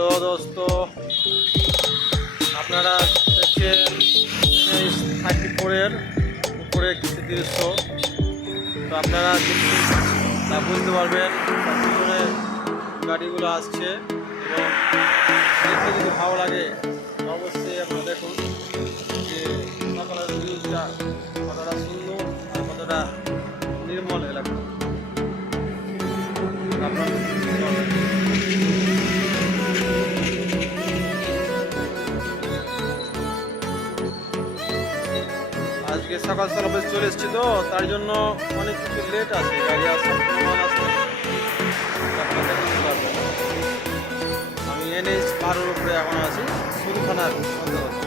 Hello দোস্ত, আপনারা দেখছেন NH-34-এর উপরে কিছু দৃশ্য। তো আপনারা তা বুঝতে পারবেন পিছনে গাড়িগুলো আসছে, এবং দেখতে যদি ভালো লাগে অবশ্যই আপনারা দেখুন যে সকালের ভিউজটা কতটা সুন্দর আর কতটা নির্মল এলাকা আপনারা বুঝতে পারবেন। আজকে সকাল সকাল অফিস চলে এসেছি, তো তার জন্য অনেক কিছু লেট আছে, গাড়ি আসার প্রমাণ আছে। আপনাদের বুঝতে পারবেন। আমি NH-12 উপরে এখন আছি সুলতানার অন্তর্গত।